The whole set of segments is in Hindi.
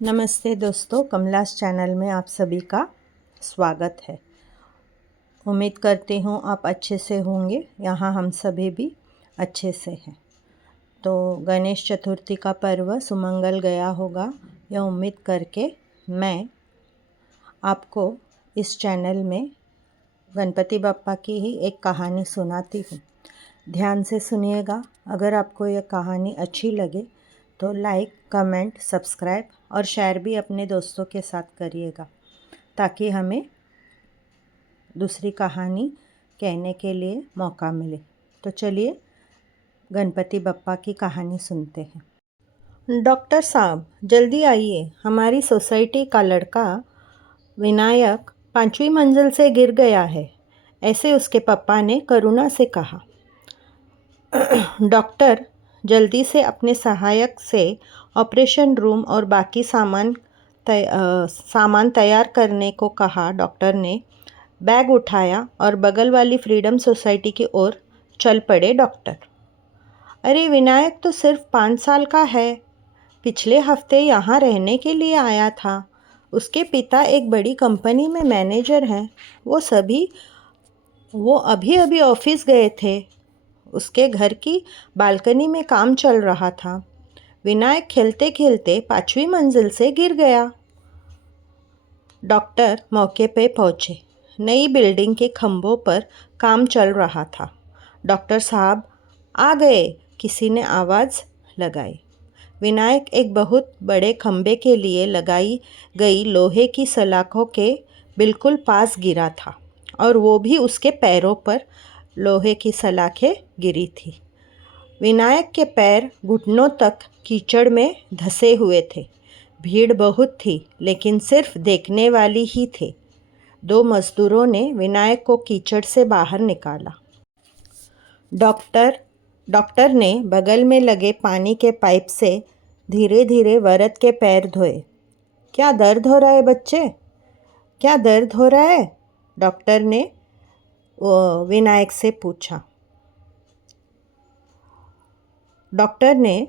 नमस्ते दोस्तों, कमलास चैनल में आप सभी का स्वागत है। उम्मीद करती हूँ आप अच्छे से होंगे। यहाँ हम सभी भी अच्छे से हैं। तो गणेश चतुर्थी का पर्व सुमंगल गया होगा, यह उम्मीद करके मैं आपको इस चैनल में गणपति बप्पा की ही एक कहानी सुनाती हूँ। ध्यान से सुनिएगा। अगर आपको यह कहानी अच्छी लगे तो लाइक, कमेंट, सब्सक्राइब और शेयर भी अपने दोस्तों के साथ करिएगा, ताकि हमें दूसरी कहानी कहने के लिए मौका मिले। तो चलिए गणपति बप्पा की कहानी सुनते हैं। डॉक्टर साहब जल्दी आइए, हमारी सोसाइटी का लड़का विनायक 5वीं मंजिल से गिर गया है, ऐसे उसके पापा ने करुणा से कहा। डॉक्टर जल्दी से अपने सहायक से ऑपरेशन रूम और बाकी सामान तैयार करने को कहा। डॉक्टर ने बैग उठाया और बगल वाली फ्रीडम सोसाइटी की ओर चल पड़े। डॉक्टर, अरे विनायक तो सिर्फ 5 साल का है, पिछले हफ्ते यहाँ रहने के लिए आया था। उसके पिता एक बड़ी कंपनी में मैनेजर हैं। वो अभी अभी ऑफिस गए थे। उसके घर की बालकनी में काम चल रहा था। विनायक खेलते खेलते 5वीं मंजिल से गिर गया। डॉक्टर मौके पे पहुँचे। नई बिल्डिंग के खंभों पर काम चल रहा था। डॉक्टर साहब आ गए, किसी ने आवाज़ लगाई। विनायक एक बहुत बड़े खंभे के लिए लगाई गई लोहे की सलाखों के बिल्कुल पास गिरा था, और वो भी उसके पैरों पर लोहे की सलाखें गिरी थी। विनायक के पैर घुटनों तक कीचड़ में धंसे हुए थे। भीड़ बहुत थी, लेकिन सिर्फ देखने वाली ही थे। 2 मजदूरों ने विनायक को कीचड़ से बाहर निकाला। डॉक्टर ने बगल में लगे पानी के पाइप से धीरे धीरे वरद के पैर धोए। क्या दर्द हो रहा है बच्चे? क्या दर्द हो रहा है? डॉक्टर ने विनायक से पूछा। डॉक्टर ने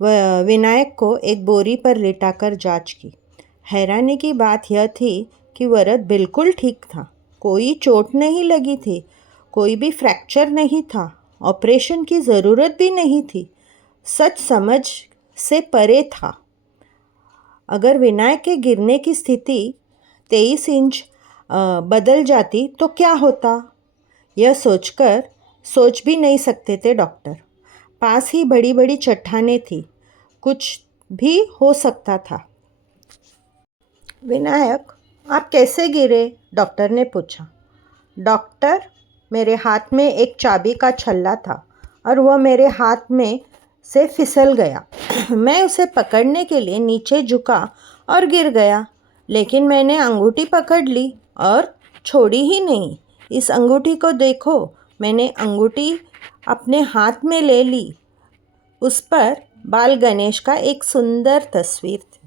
विनायक को एक बोरी पर लिटाकर जांच की। हैरानी की बात यह थी कि वरद बिल्कुल ठीक था। कोई चोट नहीं लगी थी, कोई भी फ्रैक्चर नहीं था, ऑपरेशन की ज़रूरत भी नहीं थी। सच समझ से परे था। अगर विनायक के गिरने की स्थिति 23 इंच बदल जाती तो क्या होता, यह सोच भी नहीं सकते थे डॉक्टर। पास ही बड़ी बड़ी चट्टानें थी, कुछ भी हो सकता था। विनायक, आप कैसे गिरे? डॉक्टर ने पूछा। डॉक्टर, मेरे हाथ में एक चाबी का छल्ला था और वह मेरे हाथ में से फिसल गया। मैं उसे पकड़ने के लिए नीचे झुका और गिर गया, लेकिन मैंने अंगूठी पकड़ ली और छोड़ी ही नहीं। इस अंगूठी को देखो, मैंने अंगूठी अपने हाथ में ले ली। उस पर बाल गणेश का एक सुंदर तस्वीर थी।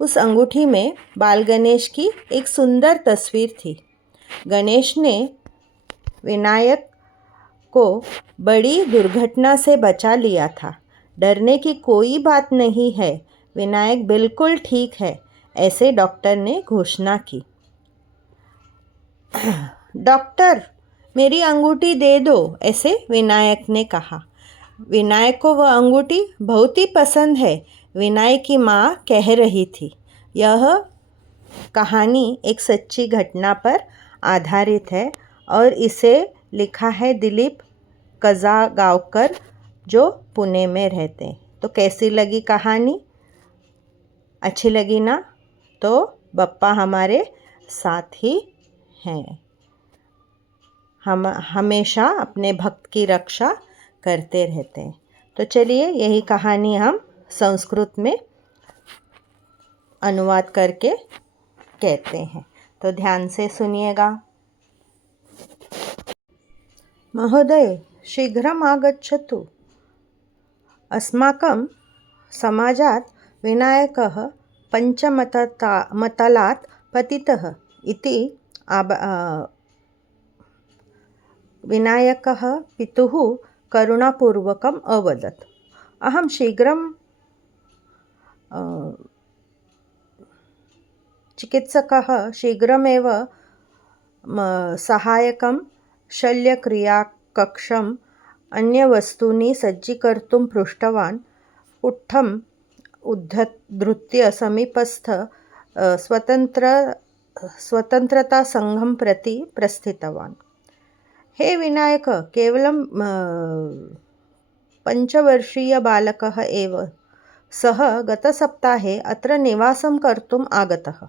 उस अंगूठी में बाल गणेश की एक सुंदर तस्वीर थी। गणेश ने विनायक को बड़ी दुर्घटना से बचा लिया था। डरने की कोई बात नहीं है, विनायक बिल्कुल ठीक है, ऐसे डॉक्टर ने घोषणा की। डॉक्टर, मेरी अंगूठी दे दो, ऐसे विनायक ने कहा। विनायक को वह अंगूठी बहुत ही पसंद है, विनायक की माँ कह रही थी। यह कहानी एक सच्ची घटना पर आधारित है और इसे लिखा है दिलीप कजागावकर, जो पुणे में रहते हैं। तो कैसी लगी कहानी? अच्छी लगी ना? तो बप्पा हमारे साथ ही हैं। हम हमेशा अपने भक्त की रक्षा करते रहते हैं। तो चलिए यही कहानी हम संस्कृत में अनुवाद करके कहते हैं। तो ध्यान से सुनिएगा। महोदय, शीघ्रम् आगच्छतु। अस्माकं समाजात् विनायकः पञ्चमतलात् पतितः इति विनायकः पितुः करुणापूर्वकम् अवदत्। अहं शीघ्रं चिकित्सकः शीघ्रमेव सहायकं शल्यक्रियाकक्षम् अन्यवस्तूनि सज्जीकर्तुं पृष्टवान्। पुट्ठम् उद्धृत्य समीपस्थ स्वतन्त्रतासङ्घं प्रति प्रस्थितवान्। हे विनायक, केवलं 5-वर्षीयबालकः एव। सः गतसप्ताहे अत्र निवासं कर्तुम् आगतः।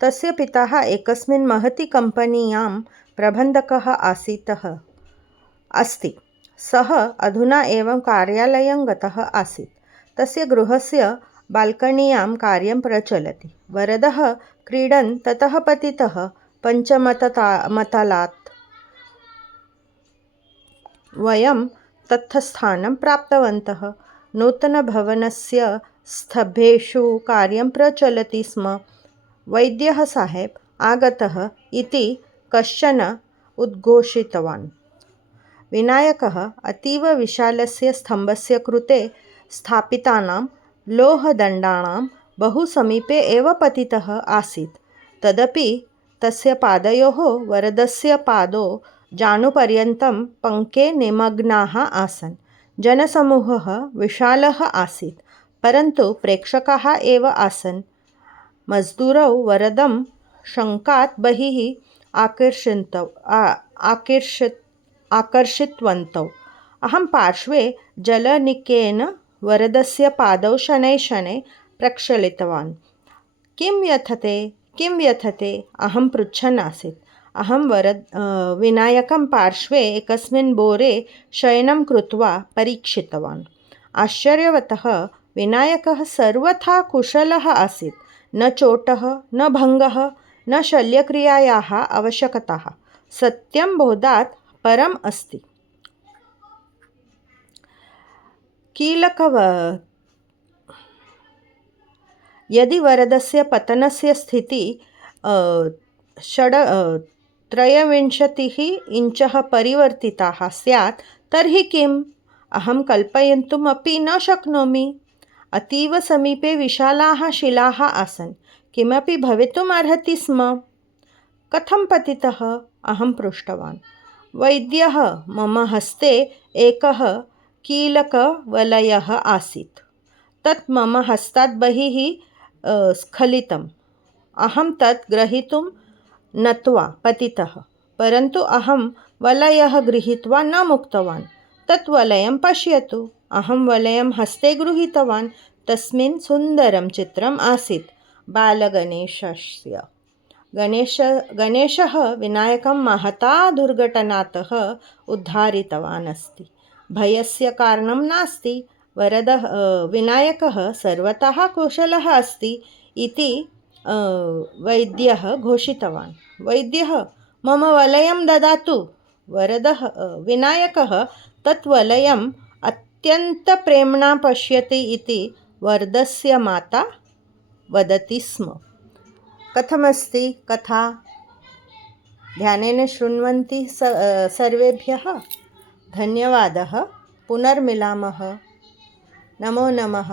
तस्य पिता एकस्मिन् महती कम्पनीयां प्रबन्धकः अस्ति। सः अधुना एव कार्यालयं गतः आसीत्। तस्य गृहस्य बाल्कनीयां कार्यं प्रचलति। वरदः क्रीडन् ततः पतितः 5मतलात्। वयं तत्स्थानं प्राप्तवन्तः। नूतनभवनस्य स्तम्भेषु कार्यं प्रचलति स्म। वैद्यः साहेब् आगतः इति कश्चन उद्घोषितवान्। विनायकः अतीव विशालस्य स्तम्भस्य कृते स्थापितानां लोहदण्डानां बहु समीपे एव पतितः आसीत्। तदपि तस्य पादयोः वरदस्य पादौ जानुपर्यन्तं पङ्के निमग्नाः आसन्। जनसमूहः विशालः आसीत्, परन्तु प्रेक्षकाः एव आसन्। मजदूरौ वरदं शङ्कात् बहिः आकर्षितवन्तौ। अहं पार्श्वे जलनिकेन वरदस्य पादौ शनैः प्रक्षालितवान्। किं व्यथते? अहं पृच्छन् आसीत्। अहं विनायकं पार्श्वे एकस्मिन् बोरे शयनं कृत्वा परीक्षितवान्। आश्चर्यवतः विनायकः सर्वथा कुशलः आसीत्। न चोटः, न भङ्गः, न शल्यक्रियायाः आवश्यकता। सत्यं बोधात् परम् अस्ति। यदि वरदस्य पतनस्य स्थितिः 23 इञ्चः परिवर्तिताः स्यात् तर्हि किम्? अहं कल्पयितुम् अपि न शक्नोमि। अतीव समीपे विशालाः शिलाः आसन्। किमपि भवितुम् अर्हति स्म। कथं पतितः? अहं पृष्टवान्। वैद्यः, मम हस्ते एकः कीलकवलयः आसीत्। तत् मम हस्तात् बहिः स्खलितम्। अहं तत् ग्रहीतुं नत्वा पतितः, परन्तु अहं वलयः गृहीत्वा न मुक्तवान्। तत् वलयं पश्यतु। अहं वलयं हस्ते गृहीतवान्। तस्मिन् सुन्दरं चित्रम् आसीत् बालगणेशस्य। गणेशः विनायकं महता दुर्घटनातः उद्धारितवान् अस्ति। भयस्य कारणं नास्ति। विनायकः सर्वतः कुशलः अस्ति इति वैद्यः घोषितवान्। वैद्यः, मम वलयं ददातु। विनायकः तत् वलयम् अत्यन्तप्रेम्णा पश्यति इति वरदस्य माता वदति स्म। कथमस्ति कथा? ध्यानेन शृण्वन्ति सर्वेभ्यः धन्यवादः। पुनर्मिलामः। नमो नमः।